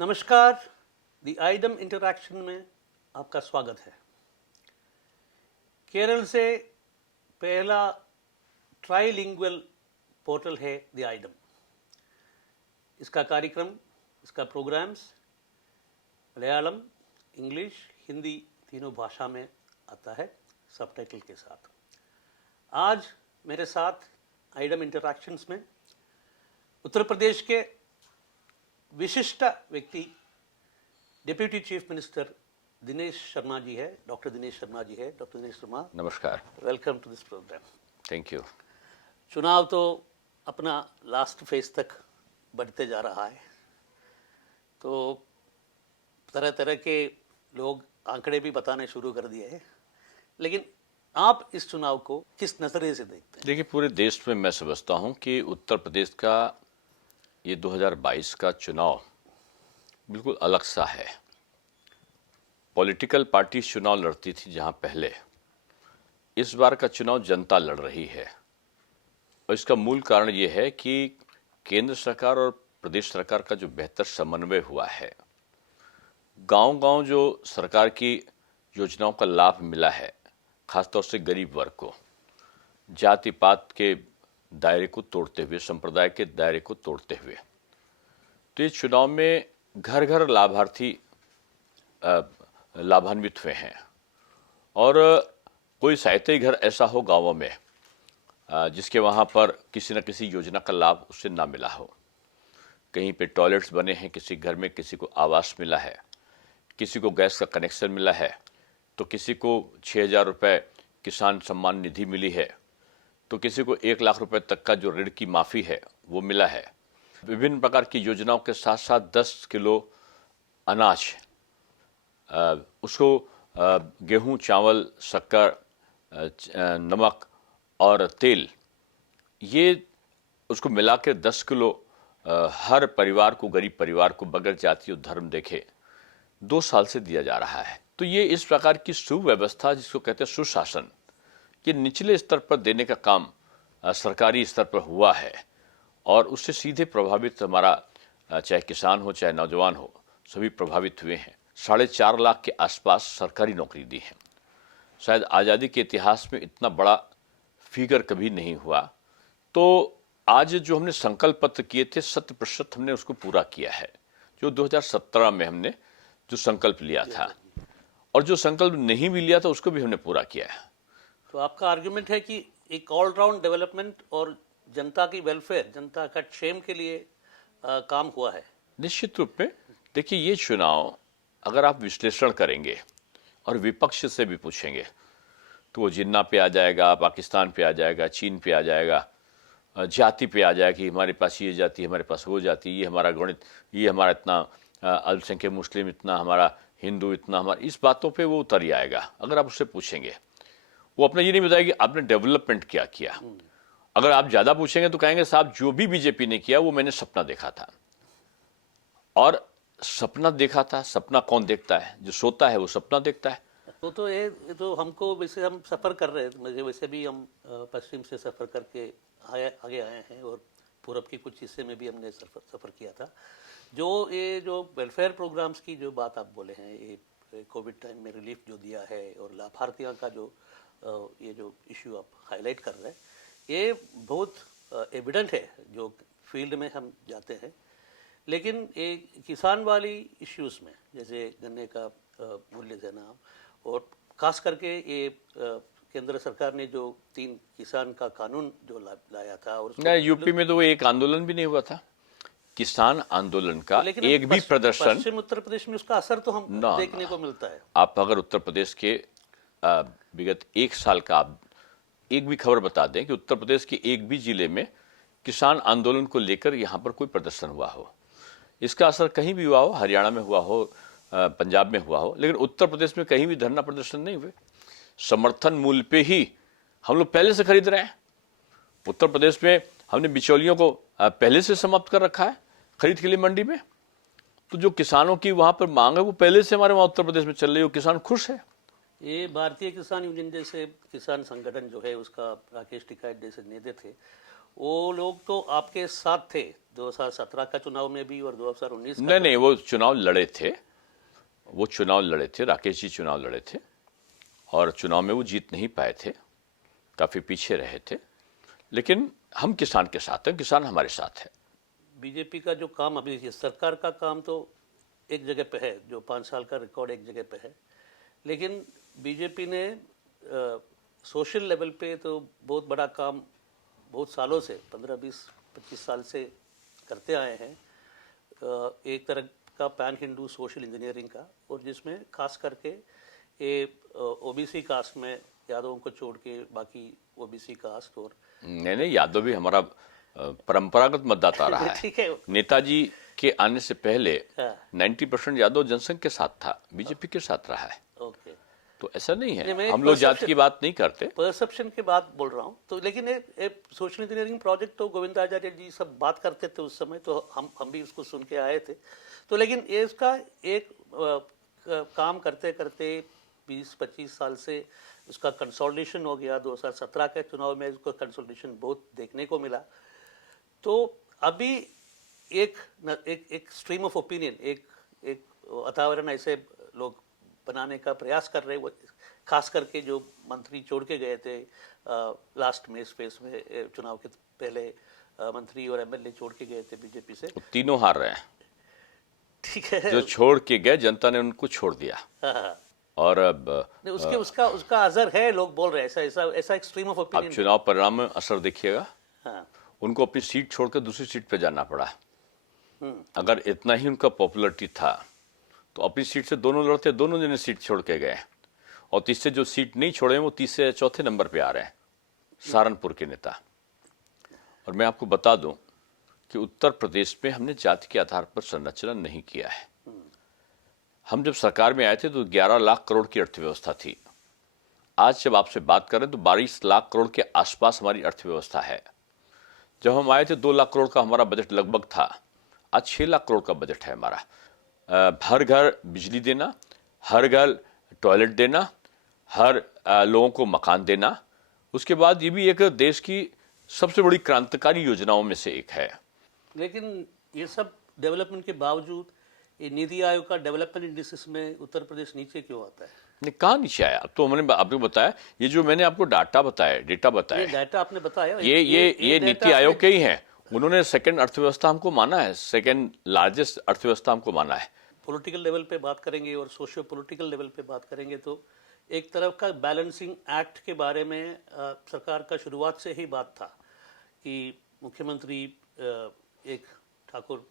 नमस्कार, the idem interaction में आपका स्वागत है। केरल से पहला ट्राइलिंगुअल पोर्टल है द आइडम। इसका कार्यक्रम, इसका प्रोग्राम्स मलयालम, इंग्लिश, हिंदी तीनों भाषा में आता है सबटाइटल के साथ। आज मेरे साथ आइडम इंटरैक्शंस में उत्तर प्रदेश के विशिष्ट व्यक्ति deputy chief minister Dinesh Sharma ji है, डॉक्टर दिनेश शर्मा जी है। डॉक्टर दिनेश शर्मा, नमस्कार। Welcome to this program. Thank you. चुनाव तो अपना लास्ट फेज तक बढ़ते जा रहा है, तो तरह तरह के लोग आंकड़े भी बताने शुरू कर दिए हैं, लेकिन आप इस चुनाव को किस नजरिए से देखते हैं? देखिए, पूरे देश में मैं समझता हूं कि उत्तर प्रदेश का ये 2022 का चुनाव बिल्कुल अलग सा है। पॉलिटिकल पार्टी चुनाव लड़ती थी जहां पहले, इस बार का चुनाव जनता लड़ रही है। और इसका मूल कारण ये है कि केंद्र सरकार और प्रदेश सरकार का जो बेहतर समन्वय हुआ है, गांव-गांव जो सरकार की योजनाओं का लाभ मिला है, खासतौर से गरीब वर्ग को, जाति पात के दायरे को तोड़ते हुए, संप्रदाय के दायरे को तोड़ते हुए, तो ये चुनाव में घर घर लाभार्थी लाभान्वित हुए हैं। और कोई साहित्य घर ऐसा हो गांवों में जिसके वहां पर किसी न किसी योजना का लाभ उससे ना मिला हो। कहीं पे टॉयलेट्स बने हैं, किसी घर में किसी को आवास मिला है, किसी को गैस का कनेक्शन मिला है, तो किसी को 6,000 रुपये किसान सम्मान निधि मिली है, तो किसी को 1 लाख रुपए तक का जो ऋण की माफ़ी है वो मिला है। विभिन्न प्रकार की योजनाओं के साथ साथ 10 किलो अनाज, उसको गेहूं, चावल, शक्कर, नमक और तेल, ये उसको मिला के 10 किलो हर परिवार को, गरीब परिवार को, बगैर जाति और धर्म देखे 2 साल से दिया जा रहा है। तो ये इस प्रकार की सुव्यवस्था, जिसको कहते हैं सुशासन, ये निचले स्तर पर देने का काम सरकारी स्तर पर हुआ है और उससे सीधे प्रभावित हमारा चाहे किसान हो चाहे नौजवान हो, सभी प्रभावित हुए हैं। 4.5 लाख के आसपास सरकारी नौकरी दी है। शायद आज़ादी के इतिहास में इतना बड़ा फिगर कभी नहीं हुआ। तो आज जो हमने संकल्प पत्र किए थे, 100% हमने उसको पूरा किया है। जो 2017 में हमने जो संकल्प लिया था, और जो संकल्प नहीं भी लिया था उसको भी हमने पूरा किया है। तो आपका आर्गुमेंट है कि एक ऑलराउंड डेवलपमेंट और जनता की वेलफेयर, जनता का क्षेम के लिए काम हुआ है। निश्चित रूप में। देखिए, ये चुनाव अगर आप विश्लेषण करेंगे और विपक्ष से भी पूछेंगे तो वो जिन्ना पे आ जाएगा, पाकिस्तान पे आ जाएगा, चीन पे आ जाएगा, जाति पे आ जाएगा कि हमारे पास ये जाति, हमारे पास वो जाति, ये हमारा गणित, ये हमारा इतना अल्पसंख्यक मुस्लिम, इतना हमारा हिंदू, इतना हमारा, इस बातों पे वो उतर ही आएगा। अगर आप उससे पूछेंगे, वो अपना ये नहीं बताएगी आपने डेवलपमेंट क्या किया। अगर आप ज्यादा पूछेंगे तो कहेंगे साहब जो भी बीजेपी ने किया वो मैंने सपना देखा था। और सपना देखा था, सपना कौन देखता है? जो सोता है वो सपना देखता है। तो ये तो हमको, वैसे हम सफ़र कर रहे हैं, मुझे वैसे भी हम पश्चिम से सफ़र करके आगे आए हैं और पूरब के कुछ हिस्से में भी हमने सफ़र किया था। जो ये जो वेलफेयर प्रोग्राम्स की जो बात आप बोले हैं, ये कोविड टाइम में रिलीफ जो दिया है और लाभार्थियों का जो ये जो इश्यू आप हाईलाइट कर रहे हैं, ये बहुत एविडेंट है जो फील्ड में हम जाते हैं। लेकिन ये किसान वाली इश्यूज़ में, जैसे गन्ने का मूल्य देना, और खास करके ये केंद्र सरकार ने जो 3 किसान का कानून जो लाया था, और यूपी में तो वो एक आंदोलन भी नहीं हुआ था, किसान आंदोलन का एक भी प्रदर्शन। पश्चिम उत्तर प्रदेश में उसका असर तो हम देखने को मिलता है। आप अगर उत्तर प्रदेश के विगत 1 साल का आप एक भी खबर बता दें कि उत्तर प्रदेश के एक भी जिले में किसान आंदोलन को लेकर यहाँ पर कोई प्रदर्शन हुआ हो, इसका असर कहीं भी हुआ हो, हरियाणा में हुआ हो, पंजाब में हुआ हो, लेकिन उत्तर प्रदेश में कहीं भी धरना प्रदर्शन नहीं हुए। समर्थन मूल्य पे ही हम लोग पहले से खरीद रहे हैं। उत्तर प्रदेश में हमने बिचौलियों को पहले से समाप्त कर रखा है खरीद के लिए मंडी में। तो जो किसानों की वहां पर मांग है वो पहले से हमारे वहां उत्तर प्रदेश में चल रही है, किसान खुश है। ये भारतीय किसान यूनियन जैसे किसान संगठन जो है, उसका राकेश टिकैत जैसे नेता थे, वो लोग तो आपके साथ थे 2017 का चुनाव में भी और 2019 का। नहीं नहीं, वो चुनाव लड़े थे, वो चुनाव लड़े थे, राकेश जी चुनाव लड़े थे और चुनाव में वो जीत नहीं पाए थे, काफी पीछे रहे थे। लेकिन हम किसान के साथ हैं, किसान हमारे साथ है। बीजेपी का जो काम अभी ये सरकार का काम तो एक जगह पे है, जो 5 साल का रिकॉर्ड एक जगह पे है, लेकिन बीजेपी ने सोशल लेवल पे तो बहुत बड़ा काम बहुत सालों से 15-20-25 साल से करते आए हैं। एक तरह का पैन हिंदू सोशल इंजीनियरिंग का, और जिसमें खास करके ये ओबीसी कास्ट में यादवों को छोड़ के बाकी ओबीसी कास्ट और नहीं नहीं, यादव भी हमारा परंपरागत मतदाता रहा है। ठीक है। नेताजी के आने से पहले हाँ। 90% यादव जनसंघ के साथ था, बीजेपी के साथ रहा है। ओके, तो ऐसा नहीं नहीं, है, मैं हम लोग जाति की बात नहीं करते। परसेप्शन की बात बोल रहा हूँ। तो लेकिन एक सोशल इंजीनियरिंग प्रोजेक्ट तो गोविंदाचार्य जी सब बात करते थे उस समय, तो हम भी उसको सुन के आए थे। तो लेकिन ये इसका एक काम करते करते 20-25 साल से उसका कंसोलिडेशन हो गया। 2017 के चुनाव में उसका कंसोलिडेशन बहुत देखने को मिला। तो अभी एक स्ट्रीम ऑफ ओपिनियन, एक वातावरण ऐसे लोग बनाने का प्रयास कर रहे हैं, खास करके जो मंत्री छोड़ के गए थे लास्ट में स्पेस में चुनाव के पहले, मंत्री और एमएलए छोड़ के गए थे बीजेपी से। तीनों हार रहे हैं, ठीक है। जो छोड़ के गए जनता ने उनको छोड़ दिया। हाँ। और अब नहीं, उसका असर है, लोग बोल रहे हैं ऐसा एक स्ट्रीम ऑफ अब ओपिनियन। चुनाव परिणाम में असर देखिएगा। हाँ। उनको अपनी सीट छोड़कर दूसरी सीट पे जाना पड़ा। अगर इतना ही उनका पॉपुलरिटी था तो अपनी सीट से दोनों लड़ते, दोनों जने सीट छोड़ के गए, और तीसरे जो सीट नहीं छोड़े वो तीसरे चौथे नंबर पे आ रहे हैं, सहारनपुर के नेता। और मैं आपको बता दूं कि उत्तर प्रदेश में हमने जाति के आधार पर संरचना नहीं किया है। हम जब सरकार में आए थे तो 11 लाख करोड़ की अर्थव्यवस्था थी। आज जब आपसे बात करें तो 22 लाख करोड़ के आसपास हमारी अर्थव्यवस्था है। जब हम आए थे 2 लाख करोड़ का हमारा बजट लगभग था, आज 6 लाख करोड़ का बजट है हमारा। हर घर बिजली देना, हर घर टॉयलेट देना, हर लोगों को मकान देना। उसके बाद ये भी एक देश की सबसे बड़ी क्रांतिकारी योजनाओं में से एक है। लेकिन ये सब डेवलपमेंट के बावजूद ये नीति आयोग का डेवलपमेंट इंडेक्स में उत्तर प्रदेश नीचे क्यों आता है? नहीं, कहाँ नीचे आया? अब तो हमने आपको बताया, ये जो मैंने आपको डेटा बताया, डाटा आपने बताया, ये नीति आयोग के ही हैं। उन्होंने सेकंड अर्थव्यवस्था हमको माना है, सेकंड लार्जेस्ट अर्थव्यवस्था हमको माना है। पॉलिटिकल लेवल पे बात करेंगे और सोशियो पॉलिटिकल लेवल पे बात करेंगे तो एक तरफ का बैलेंसिंग एक्ट के बारे में सरकार का शुरुआत से ही बात था कि मुख्यमंत्री एक ठाकुर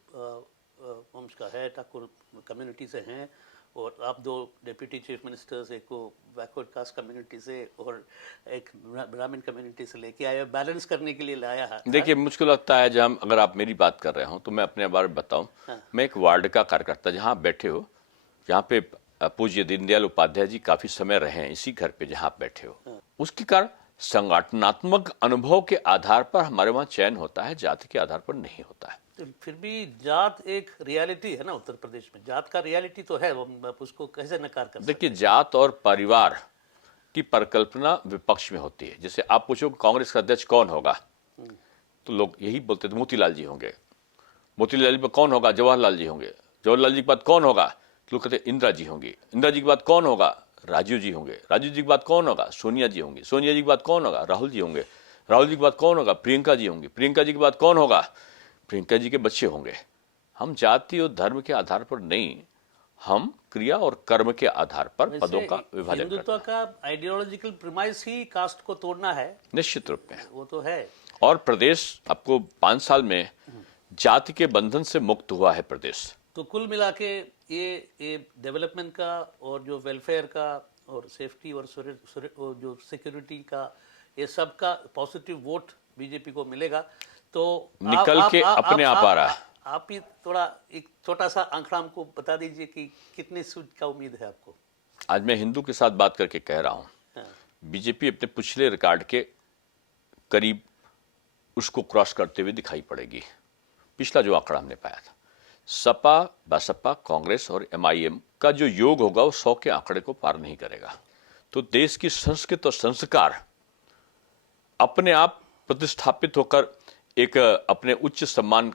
वंश का है, ठाकुर कम्युनिटी से हैं, और आप 2 डिप्टी चीफ मिनिस्टर्स, एक को बैकवर्ड कास्ट कम्युनिटी से और एक ब्राह्मण कम्युनिटी से लेके आया, बैलेंस करने के लिए लाया है। देखिए, मुझको लगता है जब अगर आप मेरी बात कर रहे हो तो मैं अपने बारे में बताऊं। मैं एक वार्ड का कार्यकर्ता, जहां आप बैठे हो, जहां पे पूज्य दीनदयाल उपाध्याय जी काफी समय रहे हैं, इसी घर पे जहां आप बैठे हो, उसके कारण संगठनात्मक अनुभव के आधार पर हमारे वहां चयन होता है, जाति के आधार पर नहीं होता है। तो फिर भी जात एक रियलिटी है ना उत्तर प्रदेश में, जात का रियलिटी तो है, वो उसको कैसे नकार कर सकते? देखिए, जात और परिवार की परिकल्पना विपक्ष में होती है। जैसे आप पूछो कांग्रेस का अध्यक्ष कौन होगा, तो लोग यही बोलते थे मोतीलाल जी होंगे। मोतीलाल जी के बाद कौन होगा? जवाहरलाल जी होंगे। जवाहरलाल जी के बाद कौन होगा? तो लोग कहते इंदिरा जी होंगी। इंदिरा जी के बाद कौन होगा? राजीव जी होंगे। राजीव जी के बाद कौन होगा? सोनिया जी होंगी। सोनिया जी के बाद कौन होगा? राहुल जी होंगे। राहुल जी के बाद कौन होगा? प्रियंका जी होंगी। प्रियंका जी के बाद कौन होगा? प्रियंका जी के बच्चे होंगे। हम जाति और धर्म के आधार पर नहीं, हम क्रिया और कर्म के आधार पर पदों का विभाजन करते हैं। हिंदुत्व का आइडियोलॉजिकल प्रीमाइस ही कास्ट को तोड़ना है, निश्चित रूप में। वो तो है। और प्रदेश आपको 5 साल में जाति के बंधन से मुक्त हुआ है प्रदेश। तो कुल मिला के ये डेवलपमेंट का और जो वेलफेयर का और सेफ्टी और जो सिक्योरिटी का, ये सब का पॉजिटिव वोट बीजेपी को मिलेगा। तो निकल के अपने आप आ रहा है। आप ही थोड़ा एक छोटा सा आंकड़ा हमको बता दीजिए कि कितनी सीट का उम्मीद है आपको? आज मैं हिंदू के साथ बात करके कह रहा हूं, बीजेपी अपने पिछले रिकॉर्ड के करीब उसको क्रॉस करते हुए दिखाई पड़ेगी। पिछला जो आंकड़ा हमने पाया था, सपा, बसपा, कांग्रेस और एमआईएम का जो योग होगा वो 100 के आंकड़े को पार नहीं करेगा। तो देश की संस्कृति और संस्कार अपने आप प्रतिस्थापित होकर एक अपने उच्च सम्मान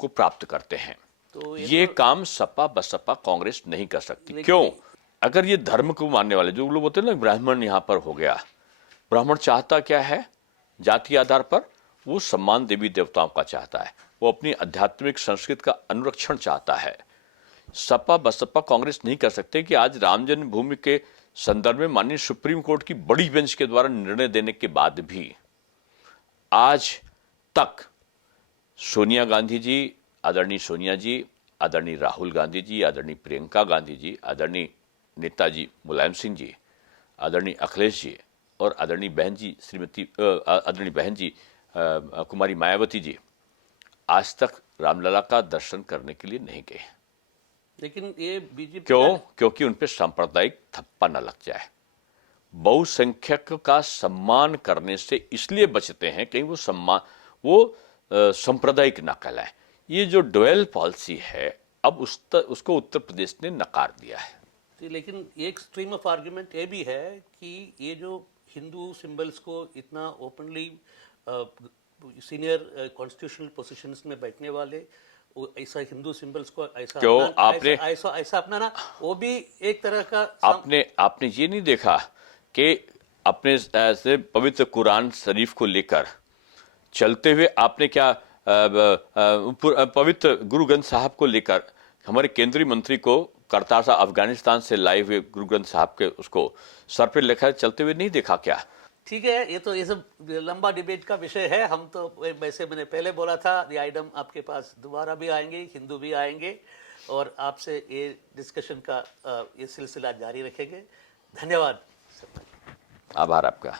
को प्राप्त करते हैं। तो ये काम सपा बसपा कांग्रेस नहीं कर सकती। क्यों? अगर ये धर्म को मानने वाले जो लोग होते हैं ना, ब्राह्मण यहां पर हो गया, ब्राह्मण चाहता क्या है जाति आधार पर? वो सम्मान देवी देवताओं का चाहता है, वो अपनी आध्यात्मिक संस्कृति का अनुरक्षण चाहता है। सपा बसपा कांग्रेस नहीं कर सकते कि आज राम जन्मभूमि के संदर्भ में माननीय सुप्रीम कोर्ट की बड़ी बेंच के द्वारा निर्णय देने के बाद भी आज तक सोनिया गांधी जी, आदरणीय सोनिया जी, आदरणीय राहुल गांधी जी, आदरणीय प्रियंका गांधी जी, आदरणीय नेताजी मुलायम सिंह जी, आदरणीय अखिलेश जी और आदरणीय बहन जी आदरणीय बहन जी कुमारी मायावती जी आज तक रामलला का दर्शन करने के लिए नहीं गए। लेकिन ये बीजेपी क्यों? क्योंकि उन पे सांप्रदायिक थप्पा न लग जाए। बहुसंख्यक का सम्मान करने से इसलिए बचते हैं कहीं वो सांप्रदायिक ना कहलाए। ये जो डुअल पॉलिसी है अब उसको उत्तर प्रदेश ने नकार दिया है। लेकिन एक स्ट्रीम ऑफ आर्गुमेंट ये भी है कि ये जो हिंदू सिंबल्स को इतना ओपनली सीनियर कॉन्स्टिट्यूशनल पोजीशंस में बैठने वाले, ऐसा हिंदू सिंबल्स को ऐसा क्यों अपना, आपने ऐसा अपनाना, वो भी एक तरह का आपने ये नहीं देखा कि अपने से पवित्र कुरान शरीफ को लेकर चलते हुए आपने क्या पवित्र गुरु ग्रंथ साहब को लेकर हमारे केंद्रीय मंत्री को करतार साहब अफगानिस्तान से लाए हुए गुरु ग्रंथ साहब के उसको सर पे लेकर चलते हुए नहीं देखा क्या? ठीक है, ये सब लंबा डिबेट का विषय है। हम तो वैसे मैंने पहले बोला था ये आइटम आपके पास दोबारा भी आएंगे, हिंदू भी आएंगे और आपसे ये डिस्कशन का ये सिलसिला जारी रखेंगे। धन्यवाद। आभार आपका।